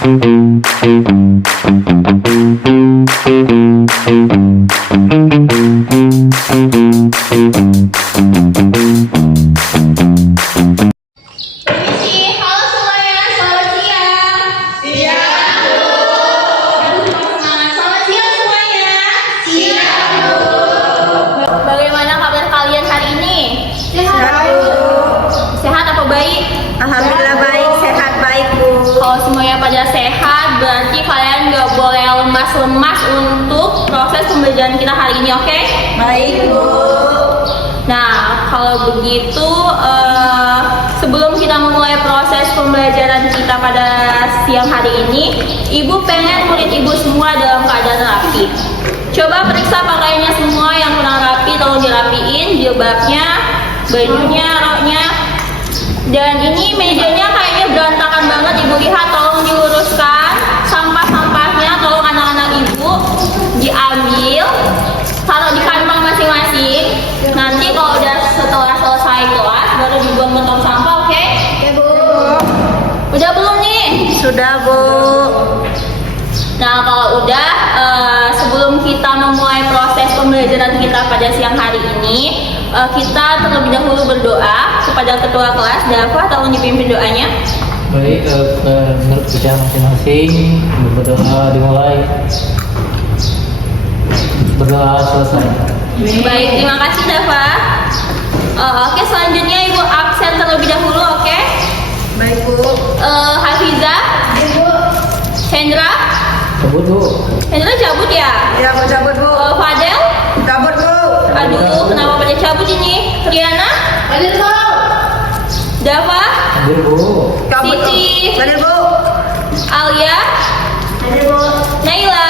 Bagaimana kabar kalian hari ini? Sehat apa baik? Alhamdulillah baik, sehat baik Bu. Kalau semuanya pada sehat, berarti kalian nggak boleh lemas-lemas untuk proses pembelajaran kita hari ini, oke? Baik Bu. Nah, kalau begitu, sebelum kita memulai proses pembelajaran kita pada siang hari ini, Ibu pengen murid Ibu semua dalam keadaan rapi. Coba periksa pakaiannya semua, yang kurang rapi tolong dirapiin, jilbabnya, bajunya, roknya. Dan ini mejanya kayaknya berantakan banget, Ibu lihat, tolong diluruskan. Sampah-sampahnya tolong anak-anak Ibu diambil, taruh di kantong masing-masing. Nanti kalau udah setelah selesai kelas baru dibuang ke tong sampah, oke? Ya Bu. Udah belum nih? Sudah Bu. Nah, kalau udah, sebelum kita memulai proses pembelajaran kita pada siang hari ini, kita terlebih dahulu berdoa kepada ketua kelas. Dafa, tolong dipimpin doanya. Baik, menurut kita masing-masing berdoa dimulai. Berdoa selesai. Baik, terima kasih Dafa. Oke, selanjutnya Ibu absen terlebih dahulu, oke? Baik Bu. Hafizah, Ibu. Hendra, Cabut Bu. Hendra cabut ya? Ya mau cabut Bu. Fadel, Cabut Bu. aduh kenapa pada cabut ini? Triana, Hadir Bu. Dafa, Hadir Bu. Cabut Bu. Siti. Hadir Bu. Alia, Hadir Bu. Naila,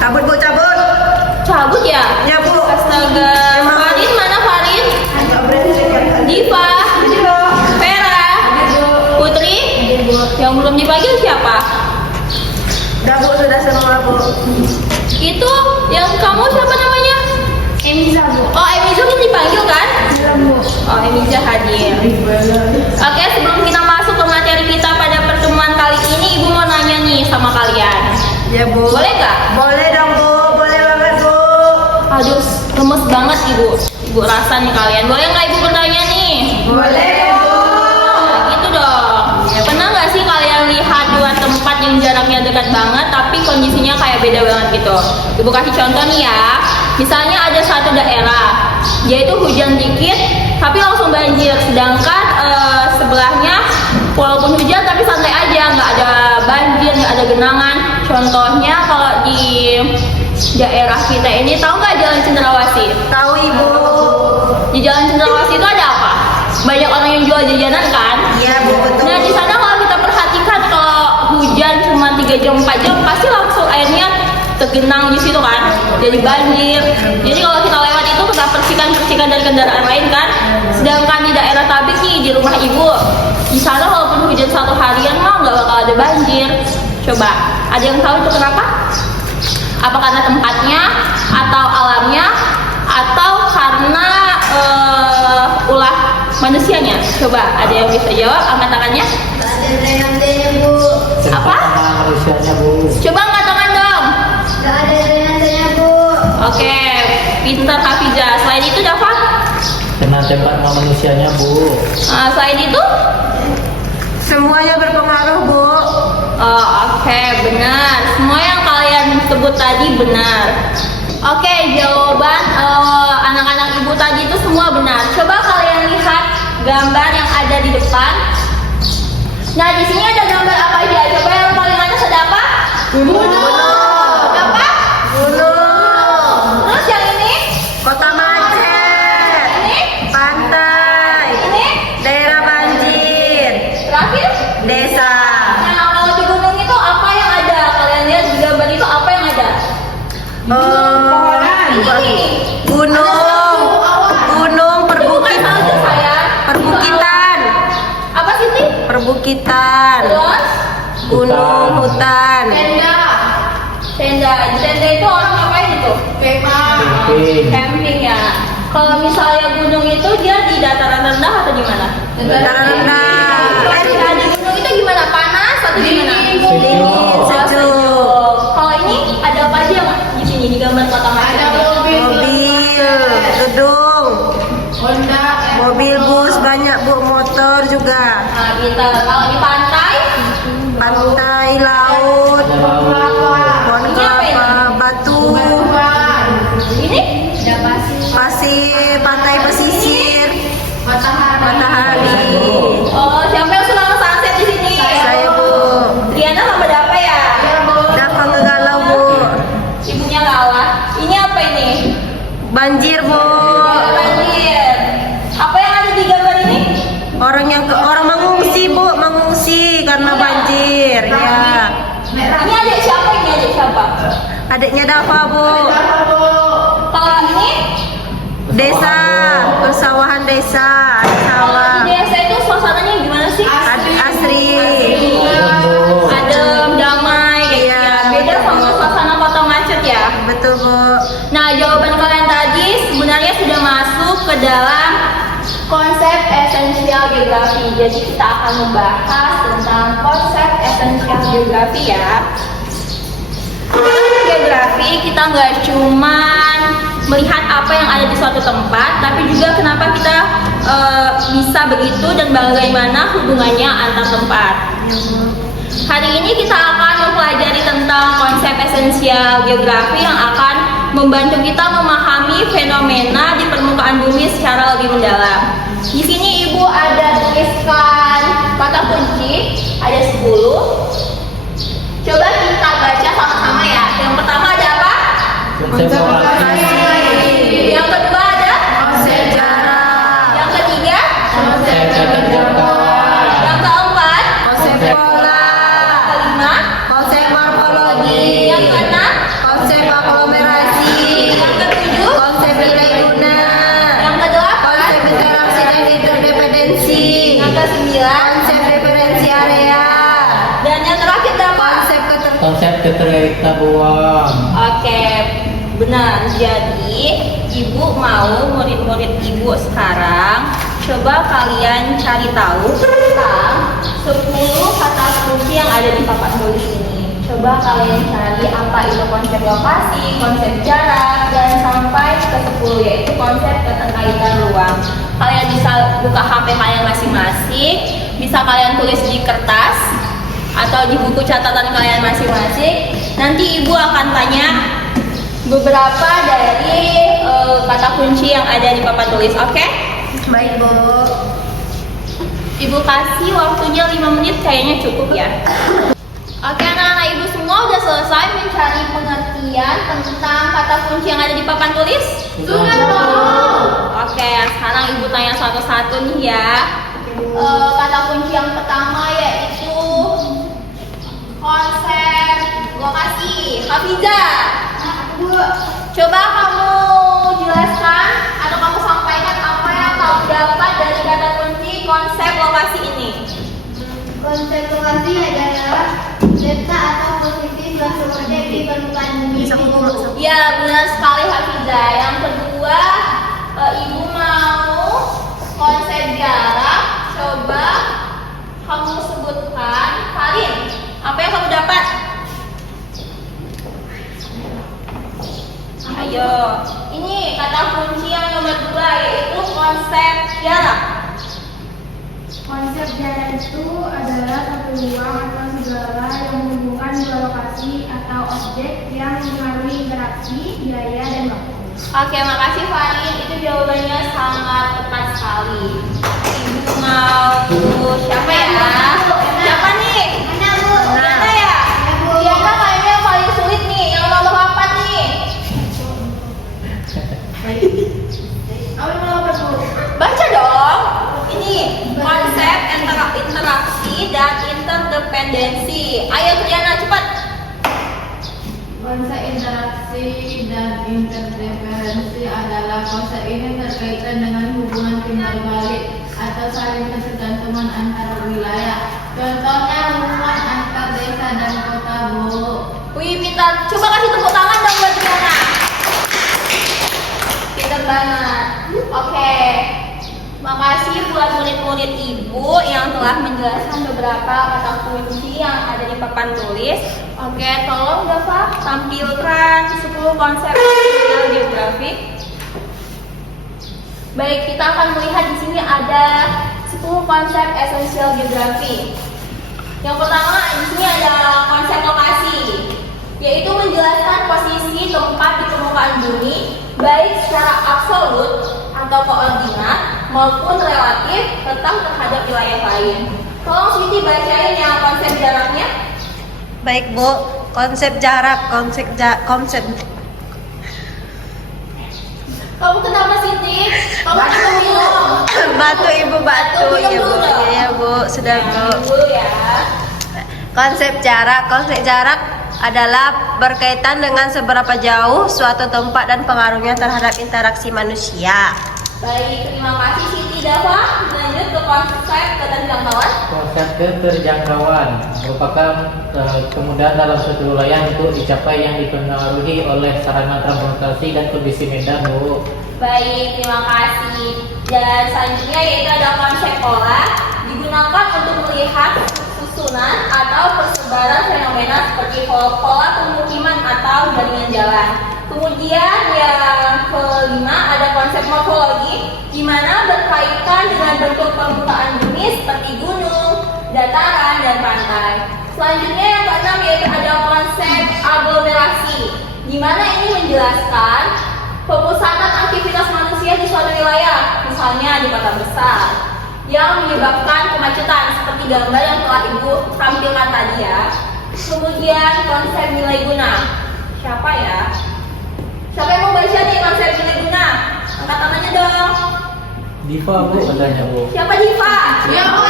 Cabut Bu, cabut. cabut ya? Ya Bu. Astaga, Farin mana Farin? Diva, Vera, Putri, yang belum dipanggil siapa? Udah Bu, sudah semua Bu. Itu yang kamu siapa namanya? Emiza Bu. Oh, Emiza belum dipanggil kan? Ya Bu. Oh, Emiza hadir. Oke, sebelum kita masuk ke materi kita pada pertemuan kali ini, Ibu mau nanya nih sama kalian. Ya Bu. Boleh nggak? Boleh dong Bu, boleh banget Bu. Aduh, lemes banget Ibu. Ibu rasa nih kalian. Boleh nggak Ibu bertanya nih? Boleh Bu. Nah, gitu dong. Pernah nggak sih kalian lihat dua tempat yang jaraknya dekat banget, tapi kondisinya kayak beda banget gitu? Ibu kasih contoh nih ya. Misalnya ada satu daerah, dia itu hujan dikit, tapi langsung banjir. Sedangkan sebelahnya, walaupun hujan tapi santai aja, nggak ada banjir, nggak ada genangan. Contohnya kalau di daerah kita ini, tahu nggak Jalan Cendrawasih? Tahu Ibu. Di Jalan Cendrawasih itu ada apa? Banyak orang yang jual jajanan kan? Iya Bu, betul. Nah di sana kalau kita perhatikan, kalau hujan cuma 3 jam 4 jam pasti langsung airnya tergenang di situ kan, jadi banjir. Jadi kalau kita lewat itu kita percikan dari kendaraan lain kan. Sedangkan di daerah Tabik nih, di rumah Ibu, di sana walaupun hujan 1 harian mah nggak bakal ada banjir. Coba, ada yang tahu itu kenapa? Apa karena tempatnya, atau alamnya, atau karena ulah manusianya? Coba, ada yang bisa jawab? Angkat tangannya. Ada drainasenya Bu. Apa? Sama manusianya Bu. Coba angkat tangan dong. Gak ada drainasenya Bu. Oke, pintar Hafizah. Selain itu Dafa? Kena tempat sama manusianya Bu. Selain itu? Semuanya berpengaruh Bu. Oh, oke, benar. Semua yang kalian sebut tadi benar. Oke, jawaban anak-anak Ibu tadi itu semua benar. Coba kalian lihat gambar yang ada di depan. Nah, di sini ada gambar apa aja? Coba yang paling atas ada apa? Gunung. Apa? Gunung. Terus yang ini? Kota Macet. Ini? Pantai. Ini? Daerah banjir. Terakhir? Desa. Nah, kalau di gunung itu apa yang ada? Kalian lihat di gambar itu apa yang ada? Ini. Gunung. Gunung, Itu bukan salju sayang. perbukitan. Apa sih, Ti? Perbukitan. Terus? Gunung, hutan. Tenda. Tenda. Di tenda itu orang ngapain itu? Camping. Camping ya. Kalau misalnya gunung itu dia di dataran rendah atau di mana? Dataran rendah. Di gunung itu gimana? Panas atau gimana? Sejuk. Sejuk. Kalau ini ada apa aja Mak, di sini di gambar kota macet? Mobil, gedung, mobil bus banyak bu, motor juga. Nah, pintar. Kalau di pantai, Pantai, laut, Ada laut. pohon kelapa, batu, ini pasir, pantai pesisir, matahari. oh siapa yang senang sunset di sini? Saya bu, Riana sama Dapa ya? dapat ngegalau bu, Ibunya kalah. Ini apa ini? banjir bu. Banjir. Apa yang ada di gambar ini? Orang mengungsi bu, mengungsi karena banjir. Ya, Ini adik siapa? Ini adik siapa? adiknya Dava bu. Kalau ini, Desa, persawahan desa, ada kalau sawah, di desa itu suasananya gimana sih? asri. Adem, damai, kayak Iya, gitu ya. Beda sama suasana kota macet ya. Betul bu. Nah, jawaban kalian tadi sebenarnya sudah masuk ke dalam konsep esensial geografi. Jadi kita akan membahas tentang konsep esensial geografi ya. Geografi kita nggak cuman melihat apa yang ada di suatu tempat, tapi juga kenapa kita bisa begitu dan bagaimana hubungannya antar tempat. Hari ini kita akan mempelajari tentang konsep esensial geografi yang akan membantu kita memahami fenomena di permukaan bumi secara lebih mendalam. Di sini Ibu ada tuliskan kata kunci, ada 10. Coba kita baca sama-sama ya. Yang pertama ada apa? Konsep lokasi. Yang kedua ada? Sejarah, Yang ketiga? Konsep keterjangkauan. Yang keempat? konsep pola, Yang kelima? konsep morfologi, Yang keenam? konsep aglomerasi, Yang ketujuh? konsep nilai guna, Yang kedelapan? konsep interaksi dan interdependensi, Yang kesembilan? konsep referensi area, Dan yang terakhir apa? Konsep keteriktabuan. Oke, benar. Jadi, Ibu mau murid-murid Ibu sekarang coba kalian cari tahu tentang 10 kata kunci yang ada di papan tulis ini. Coba kalian cari apa itu konsep lokasi, konsep jarak, dan sampai ke 10 yaitu konsep keterkaitan ruang. Kalian bisa buka HP kalian masing-masing, bisa kalian tulis di kertas atau di buku catatan kalian masing-masing. Nanti Ibu akan tanya beberapa dari kata kunci yang ada di papan tulis. Oke? Baik bu. Ibu kasih waktunya 5 menit, kayaknya cukup ya. Oke, anak-anak Ibu semua udah selesai mencari pengertian tentang kata kunci yang ada di papan tulis? Sudah. Oke, sekarang Ibu tanya satu-satu nih ya. Kata kunci yang pertama yaitu konsep lokasi. Hafiza, coba kamu jelaskan atau kamu sampaikan apa yang kamu dapat dari kata kunci konsep lokasi ini. Konsep lokasi adalah letak atau posisi suatu objek di permukaan bumi. Ya, benar sekali Hafiza. Yang kedua, Ibu mau konsep jarak. Coba kamu sebutkan, Farin, apa yang kamu dapat? Ayo, ini kata kunci yang nomor 2 yaitu konsep jarak. Konsep jarak itu adalah satu ruang atau segala yang menghubungkan dua lokasi atau objek yang mengaruhi interaksi, biaya, dan waktu. Oke, makasih Farin. Itu jawabannya sangat tepat sekali. Ibu mau siapa ya? Siapa nih? Diana ya? Diana kayaknya yang paling sulit nih, yang nomor 8 nih. Baca dong. Ini konsep interaksi dan interdependensi. Ayo Diana cepat. Konsep interaksi dan interdependensi adalah konsep ini berkaitan dengan hubungan timbal balik atau saling ketergantungan antar wilayah. Contohnya hubungan antar desa dan kota, Bu. Wih, pintar. Coba kasih tepuk tangan dong buat Diana. Pintar banget. Oke. Makasih buat murid-murid ibu yang telah menjelaskan beberapa kata kunci yang ada di papan tulis. Oke, tolong Dava tampilkan 10 konsep esensial geografi. Baik, kita akan melihat di sini ada 10 konsep esensial geografi. Yang pertama di sini ada konsep lokasi, yaitu menjelaskan posisi tempat di permukaan bumi baik secara absolut atau koordinat maupun relatif tentang terhadap wilayah lain. Tolong Siti bacain yang konsep jaraknya. Baik Bu, konsep jarak, konsep Kamu kenapa Siti? Kamu minum minum. batu Ibu batu Minum ya Bu. dulu dong. Ya Bu, sudah Bu. Dulu ya. Konsep jarak adalah berkaitan dengan seberapa jauh suatu tempat dan pengaruhnya terhadap interaksi manusia. Baik, terima kasih Siti. Dava, lanjut ke konsep keterjangkauan. Konsep keterjangkauan merupakan kemudahan dalam suatu wilayah untuk dicapai yang dipengaruhi oleh sarana transportasi dan kondisi medan, Bu. Baik, terima kasih. Dan selanjutnya yaitu ada konsep pola, digunakan untuk melihat susunan atau persebaran fenomena seperti pola pemukiman atau jaringan jalan. Kemudian yang kelima ada konsep morfologi, di mana berkaitan dengan bentuk permukaan bumi seperti gunung, dataran, dan pantai. Selanjutnya yang keenam yaitu ada konsep aglomerasi, di mana ini menjelaskan pemusatan aktivitas manusia di suatu wilayah, misalnya di kota besar, yang menyebabkan kemacetan seperti gambar yang telah Ibu tampilkan tadi ya. Kemudian konsep nilai guna. Siapa ya? Siapa yang mau baca nih konsep nilai guna? Angkat tangannya dong. Diva, Bu, katanya, Bu. Siapa Diva? Ya, Bu.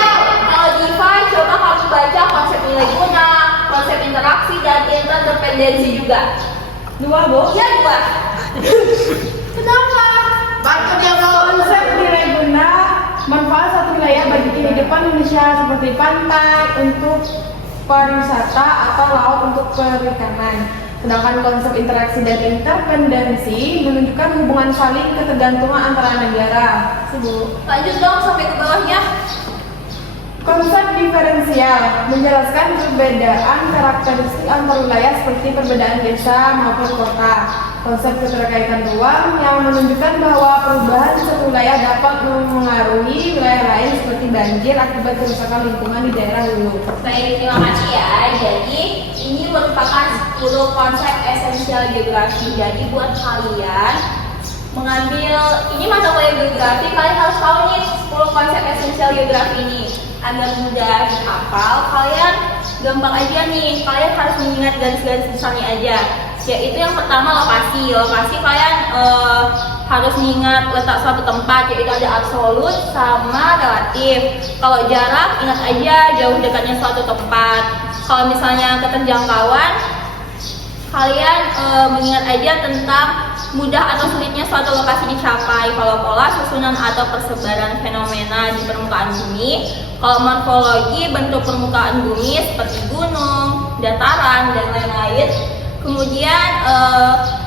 Kalau Diva, coba kamu baca konsep nilai guna, konsep interaksi dan interdependensi juga. Dua, Bu? Ya, dua. Kenapa? Baca dia Bu. Konsep nilai guna manfaat satu wilayah bagi kehidupan manusia seperti pantai untuk pariwisata atau laut untuk perikanan. Sedangkan konsep interaksi dan interdependensi menunjukkan hubungan saling ketergantungan antara negara. Bu. Lanjut dong sampai ke bawahnya. Konsep diferensial menjelaskan perbedaan karakteristik antar wilayah seperti perbedaan desa maupun kota. Konsep keterkaitan ruang yang menunjukkan bahwa perubahan satu wilayah dapat mengaruhi wilayah lain seperti banjir akibat kerusakan lingkungan di daerah hulu. Baik, terima kasih ya. Jadi ini merupakan 10 konsep esensial geografi. Jadi buat kalian mengambil ini mata kuliah geografi, kalian harus tahu nih 10 konsep esensial geografi ini agar mudah dihafal. Kalian gampang aja nih, kalian harus mengingat garis-garis besarnya aja. Yaitu yang pertama lokasi. Lokasi kalian harus mengingat letak suatu tempat, yaitu ada absolut sama relatif. Kalau jarak, ingat aja jauh dekatnya suatu tempat. Kalau misalnya keterjangkauan, kalian mengingat aja tentang mudah atau sulitnya suatu lokasi dicapai. Kalau pola, susunan atau persebaran fenomena di permukaan bumi. Kalau morfologi, bentuk permukaan bumi seperti gunung, dataran, dan lain-lain. Kemudian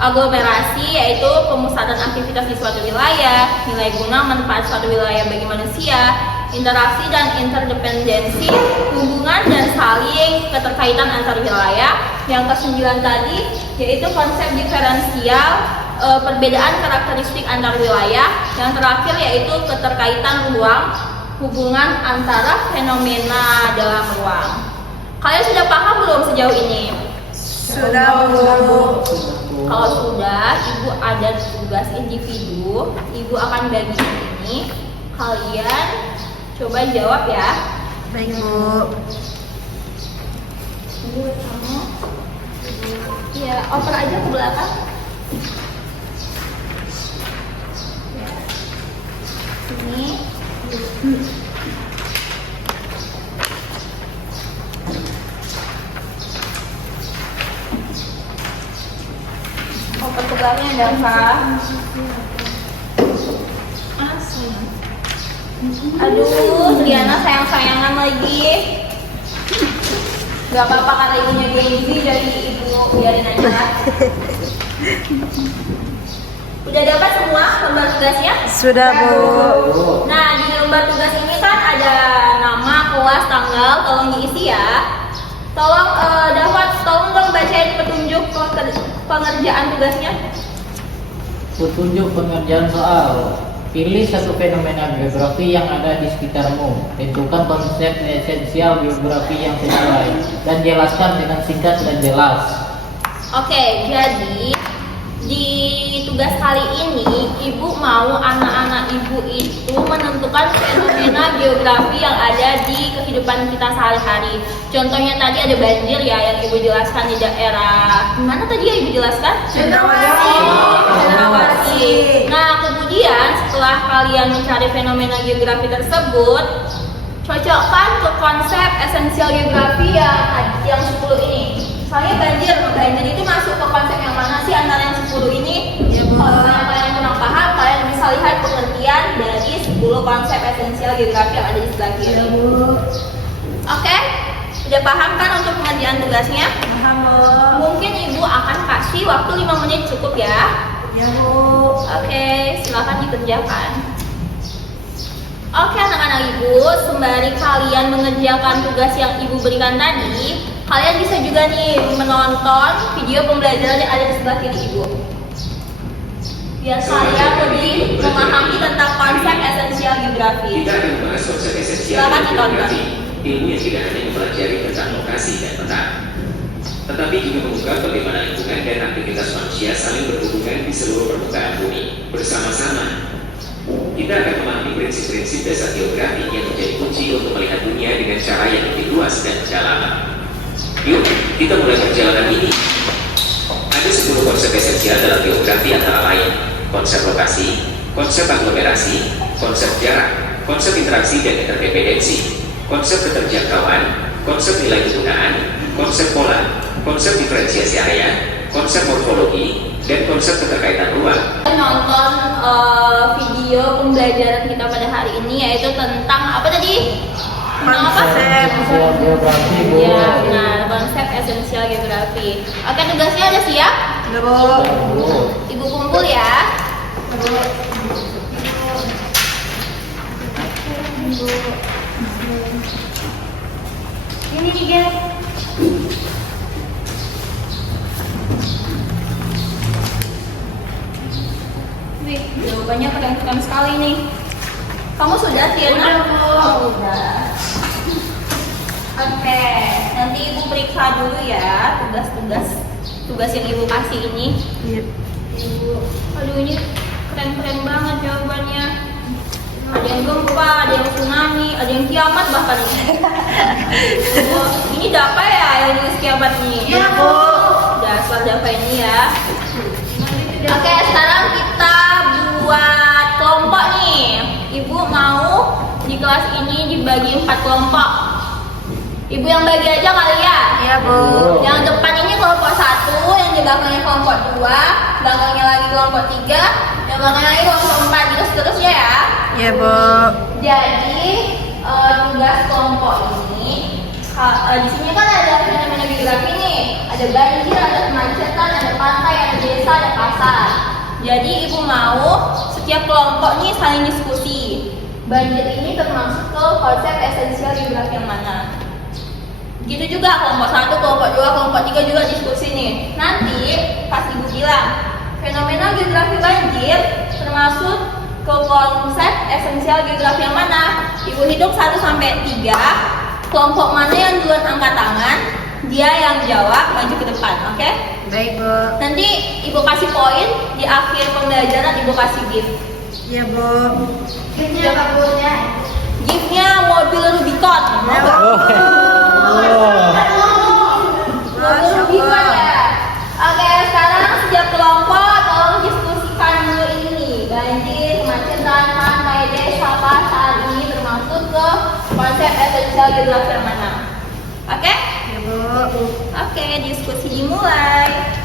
aglomerasi yaitu pemusatan aktivitas di suatu wilayah. Nilai guna manfaat suatu wilayah bagi manusia. Interaksi dan interdependensi, hubungan dan saling keterkaitan antar wilayah. Yang ke-9 tadi yaitu konsep diferensial, perbedaan karakteristik antar wilayah. Yang terakhir yaitu keterkaitan ruang, hubungan antara fenomena dalam ruang. Kalian sudah paham belum sejauh ini? Sudah Bu. Kalau sudah, Ibu ada tugas individu. Ibu akan bagi ini. Kalian coba jawab ya. Baik Bu. Ibu kamu, ya oper aja ke belakang. Ya. Sini. Oper ke belakangnya ada apa? Aduh, Diana sayang-sayangan lagi. Gak apa-apa kata ibunya Genzi, jadi ibu biarin aja. Udah dapat semua lembar tugasnya? Sudah, Bu. Nah, di lembar tugas ini kan ada nama, kelas, tanggal, tolong diisi ya. Tolong dong bacain petunjuk pengerjaan tugasnya. Petunjuk pengerjaan soal. Pilih satu fenomena geografi yang ada di sekitarmu. Tentukan konsep esensial geografi yang sesuai dan jelaskan dengan singkat dan jelas. Oke, jadi di tugas kali ini ibu mau anak-anak ibu itu menentukan fenomena geografi yang ada di kehidupan kita sehari-hari. Contohnya tadi ada banjir ya yang ibu jelaskan di daerah mana tadi ya ibu jelaskan? Cendrawasih. Nah, kemudian setelah kalian mencari fenomena geografi tersebut, cocokkan ke konsep esensial geografi yang 10 ini. Soalnya banjir itu masuk ke konsep yang mana sih antara yang 10 ini? Kalau misalnya kalian kurang paham, kalian bisa lihat pengertian dari 10 konsep esensial geografi yang ada di sebelah kiri. Oke? Udah paham kan untuk pengerjaan tugasnya? Paham, Bu. Mungkin ibu akan kasih waktu 5 menit cukup ya. Ya, Bu. Oke, silakan dikerjakan. Oke anak-anak ibu, sembari kalian mengerjakan tugas yang ibu berikan tadi, kalian bisa juga nih menonton video pembelajaran yang ada di sebelah kiri ibu. Biar kalian lebih memahami tentang konsep esensial geografi. Kita akan membahas konsep esensial Silakan ditonton. geografi, ilmu yang tidak hanya mempelajari tentang lokasi dan peta, tetapi juga mengungkap bagaimana lingkungan dan aktivitas manusia saling berhubungan di seluruh permukaan bumi bersama-sama. Kita akan memahami prinsip-prinsip dasar geografi yang menjadi kunci untuk melihat dunia dengan cara yang lebih luas dan mendalam. Yuk, kita mulai perjalanan ini. Ada 10 konsep esensial dalam geografi antara lain konsep lokasi, konsep aglomerasi, konsep jarak, konsep interaksi dan interdependensi, konsep keterjangkauan, konsep nilai kegunaan, konsep pola, konsep diferensiasi area, konsep morfologi, dan konsep keterkaitan ruang. Nonton video pembelajaran kita pada hari ini yaitu tentang apa tadi? Tentang apa? Esensial geografi, Bu. Ya, benar, konsep esensial geografi. Oke, tugasnya ada siap? Sudah, Bu. Bu. Ibu kumpul ya. Ini nih, guys. Wih, jawabannya keren-keren sekali nih. Kamu sudah, Tiana? Udah. Oke, nanti ibu periksa dulu ya tugas yang ibu kasih ini. Ibu, aduh ini keren-keren banget jawabannya. Ada yang gempa, ada yang tsunami, ada yang kiamat bahkan ini. Ini Dapa ya yang nulis kiamat nih. Iya, Bu. Dasar Dapa ini ya. Oke, sekarang kita buat kelompok nih. Ibu mau di kelas ini dibagi 4 kelompok. Ibu yang bagi aja kali ya. Iya, Bu. Yang depan ini kelompok 1, yang di belakangnya kelompok 2, belakangnya lagi kelompok 3, yang belakangnya lagi kelompok 4, terus seterusnya ya. Iya, Bu. Jadi tugas kelompok ini di sini kan ada fenomena geografi nih, ada banjir, ada kemacetan, ada pantai, ada desa, ada pasar. Jadi ibu mau setiap kelompok nih saling diskusi. Banjir ini termasuk ke konsep esensial geografi yang mana? Gitu juga kelompok 1, kelompok 2, kelompok 3 juga diskusi nih. Nanti pas ibu bilang fenomena geografi banjir termasuk ke konsep esensial geografi yang mana? Ibu hitung 1 sampai 3. Kelompok mana yang duluan angkat tangan, dia yang jawab maju ke depan, oke? Baik, Bu. Nanti ibu kasih poin di akhir pembelajaran, ibu kasih gift. Iya, Bu. Giftnya apa punya? Giftnya mobil Rubicon. Ya, Bu. Mobil Rubicon ya. Oke, sekarang setiap kelompok tolong diskusikan dulu ini. Banjir, kemacetan, pantai, desa, pasar ini termasuk ke konsep esensial geografi yang mana? Oke? Ya, Bu. Oke, diskusi dimulai.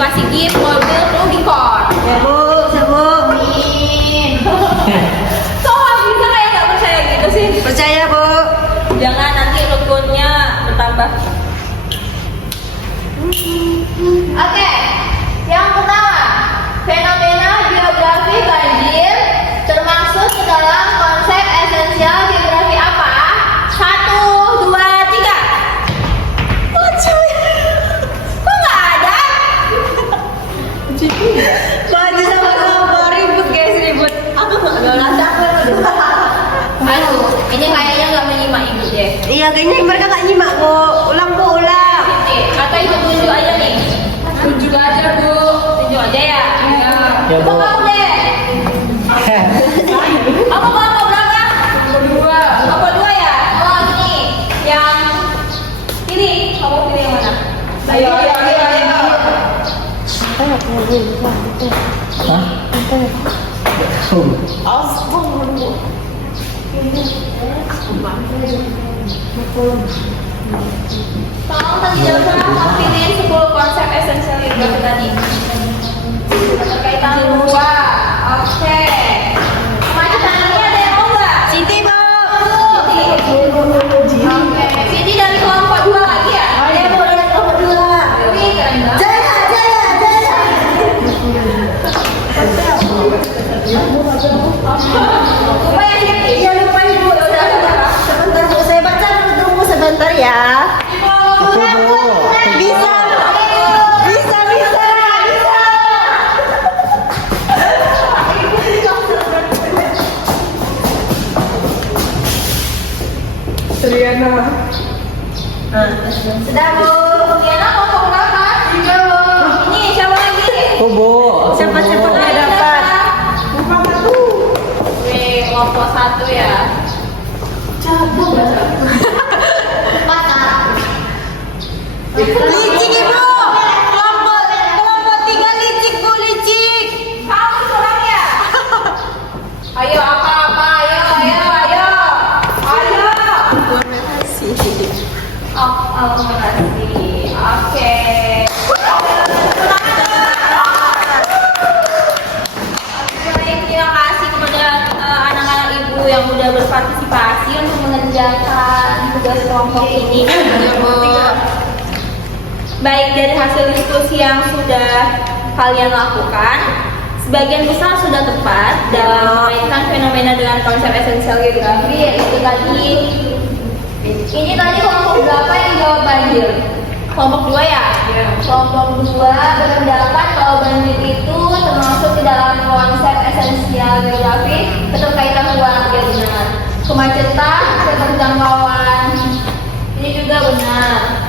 kasih gift mobil Rubicon. Ya Bu, Bu. Kok nggak bisa kayak nggak percaya gitu sih? Percaya Bu. Jangan nanti rukunnya bertambah. Oke, yang pertama, fenomena geografi banjir termasuk ke dalam konsep esensial geografi apa? 1, 2, 3. Kok nggak ada? Bagi sama-sama ribut guys, ribut. Aku nggak sabar. Aduh, ini kayaknya nggak menyimak ibu deh. Iya, kayaknya mereka nggak nyimak Bu. Ulang Bu, ulang. Atau ibu tunjuk aja nih. Tunjuk aja Bu. Tunjuk aja ya. Ya, Bu. Apa kamu deh? Apa kelompok berapa? Kedua. Kelompok 2 ya? Oh ini. Yang pilih. Kamu pilih yang mana? Ayo. Hah? Tolong terlebih dahulu pilih 10 konsep esensial geografi tadi. Berkaitan dua. Oke. Kemacetan ini ada yang mau nggak? Siti Bu. Oke. Siti dari kelompok 2 lagi ya? Ada Bu, dari kelompok 2. Ini keren banget. Jaya. Lupa ya Siti? Iya lupa Ibu. Sebentar Bu, saya baca dulu, tunggu sebentar ya. Bisa. Triana. Sudah Bu. Diana kelompok berapa? 3 Bu. Ini siapa lagi? Oh, Bu. Cepat-cepat Nah, nggak ini dapat. siapa? Wih, kelompok 1 ya. Licik Ibu. Kelompok 3 licik Bu, licik. Kamu curang ya? Ayo apa-apa, ayo. Oh, terima kasih. Oke. Baik, terima kasih kepada anak-anak ibu yang sudah berpartisipasi untuk mengerjakan tugas kelompok ini. Baik, dari hasil diskusi yang sudah kalian lakukan, sebagian besar sudah tepat dalam mengaitkan fenomena dengan konsep esensial geografi, yaitu tadi. Ini tadi kelompok berapa yang jawab banjir? Kelompok 2 ya? Kelompok 2 berpendapat kalau banjir itu termasuk di dalam konsep esensial geografi keterkaitan luar dia benar. Kemacetan, keterjangkauan, ini juga benar.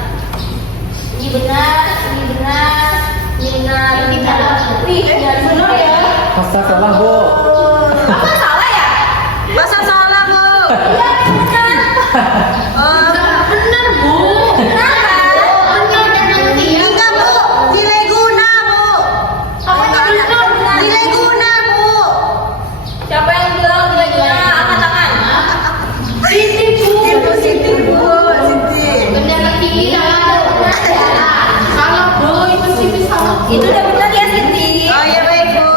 Ini benar. Wih, benar ya? Masa salah, Bu. Apa salah ya? Masa salah Bu? Iya benar. Benar Bu. Kenapa? Enggak Bu, nilai guna Bu. Kamu benar. Nilai guna Bu. Siapa yang bilang tidak guna? Angkat tangan. Siti Bu. Siti Bu. Itu udah benar ya Siti. Oh iya baik Bu.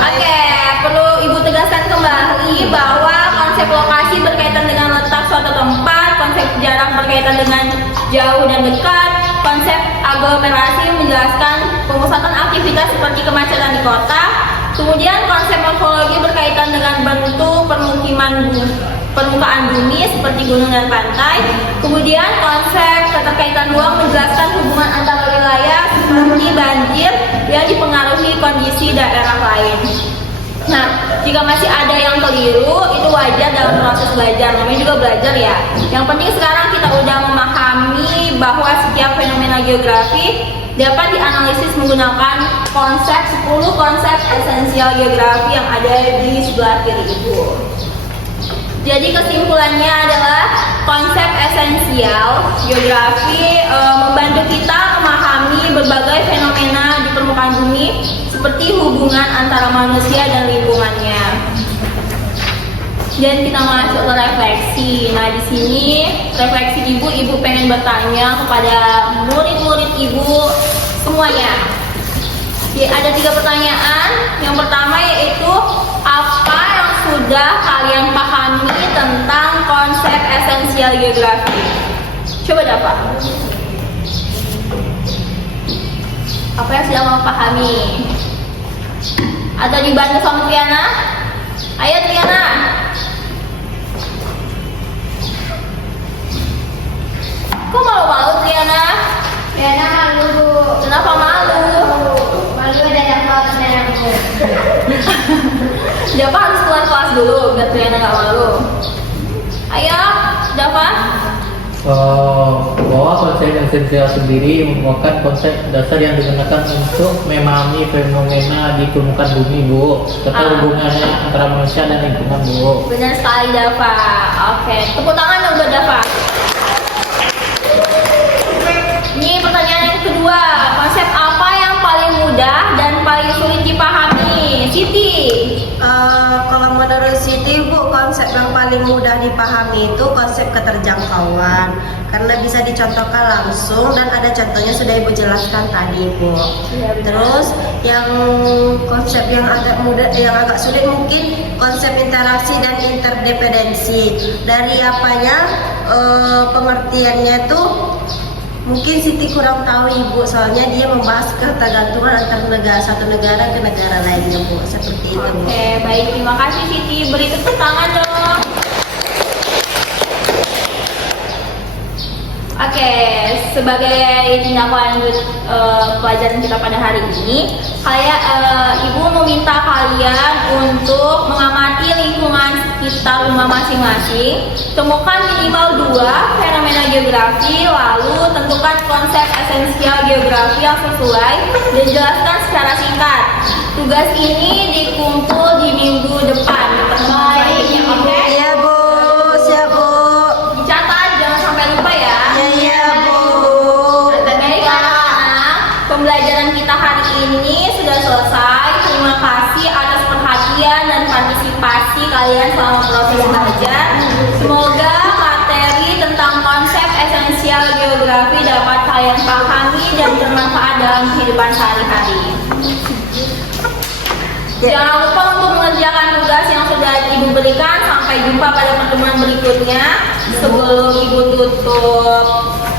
Oke, perlu Ibu tegaskan kembali bahwa konsep lokasi berkaitan dengan letak suatu tempat, konsep jarak berkaitan dengan jauh dan dekat, konsep aglomerasi menjelaskan pemusatan aktivitas seperti kemacetan di kota, kemudian konsep morfologi berkaitan dengan bentuk permukaan bumi seperti gunung dan pantai, kemudian konsep keterkaitan ruang menjelaskan hubungan antara wilayah seperti banjir yang dipengaruhi kondisi daerah lain. Nah, jika masih ada yang keliru, itu wajar dalam proses belajar. Namanya juga belajar ya. Yang penting sekarang kita udah memahami bahwa setiap fenomena geografi dapat dianalisis menggunakan 10 konsep esensial geografi yang ada di sebelah kiri Ibu. Jadi kesimpulannya adalah konsep esensial geografi membantu kita memahami berbagai fenomena di permukaan bumi seperti hubungan antara manusia dan lingkungannya. Dan kita masuk ke refleksi. Nah, di sini refleksi Ibu pengen bertanya kepada murid-murid Ibu semuanya. Ada 3 pertanyaan. Yang pertama yaitu apa yang sudah kalian pahami tentang konsep esensial geografi? Coba dapat. Apa yang sudah mau pahami? Atau dibantu sama Triana? Ayo Triana. Kok malu-malu Triana? Triana malu, Bu. Kenapa malu? Malu ada yang kelasnya, Bu. Dava harus keluar kelas dulu biar Triana nggak malu. Ayo, Dava. Bahwa konsep esensial sendiri merupakan konsep dasar yang digunakan untuk memahami fenomena di permukaan bumi, Bu, serta hubungannya antara manusia dan lingkungan, Bu. Benar sekali Dava. Oke, tepuk tangan dong buat Dava. Ini pertanyaan yang kedua, konsep apa yang paling mudah dan paling sulit dipahami? Siti. Kalau menurut Siti, Bu, konsep yang paling mudah dipahami itu konsep keterjangkauan, karena bisa dicontohkan langsung dan ada contohnya sudah Ibu jelaskan tadi, Bu. Iya, benar. Terus yang konsep yang agak mudah, yang agak sulit mungkin konsep interaksi dan interdependensi. Dari apanya pengertiannya tuh mungkin Siti kurang tahu, Ibu, soalnya dia membahas ketergantungan antar satu negara ke negara lainnya, Bu. Seperti itu, Bu. Oke, baik. Terima kasih Siti. Beri tepuk tangan dong. Oke, sebagai tindak lanjut pelajaran kita pada hari ini, Ibu meminta kalian untuk mengamati lingkungan sekitar rumah masing-masing, temukan minimal 2 fenomena geografi, lalu tentukan konsep esensial geografi yang sesuai dan jelaskan secara singkat. Tugas ini dikumpul di minggu depan di pertemuan selanjutnya, oke? Iya, Bu. Siap, Bu. Dicatat, jangan sampai lupa ya. Iya, Bu. Baik anak-anak, pembelajaran kita hari ini sudah selesai. Terima kasih atas perhatian dan partisipasi kalian selama proses belajar. Semoga materi tentang konsep esensial geografi dapat kalian pahami dan bermanfaat dalam kehidupan sehari-hari. Jangan lupa untuk mengerjakan tugas yang sudah Ibu berikan. Sampai jumpa pada pertemuan berikutnya. Sebelum Ibu tutup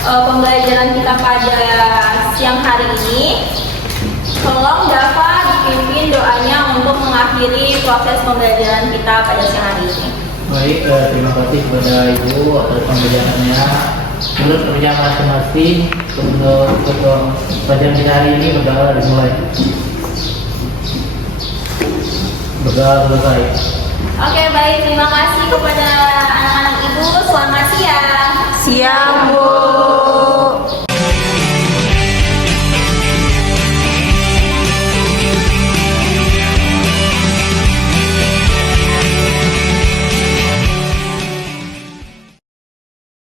pembelajaran kita pada siang hari ini, tolong Dava dipimpin doanya untuk mengakhiri proses pembelajaran kita pada siang hari ini. Baik, terima kasih kepada Ibu atas pembelajarannya. Menurut kerjaan masing-masing, untuk pelajaran kita hari ini sudah dimulai. Sudah selesai. Oke, baik. Terima kasih kepada anak-anak Ibu. Selamat siang. Siap, Bu.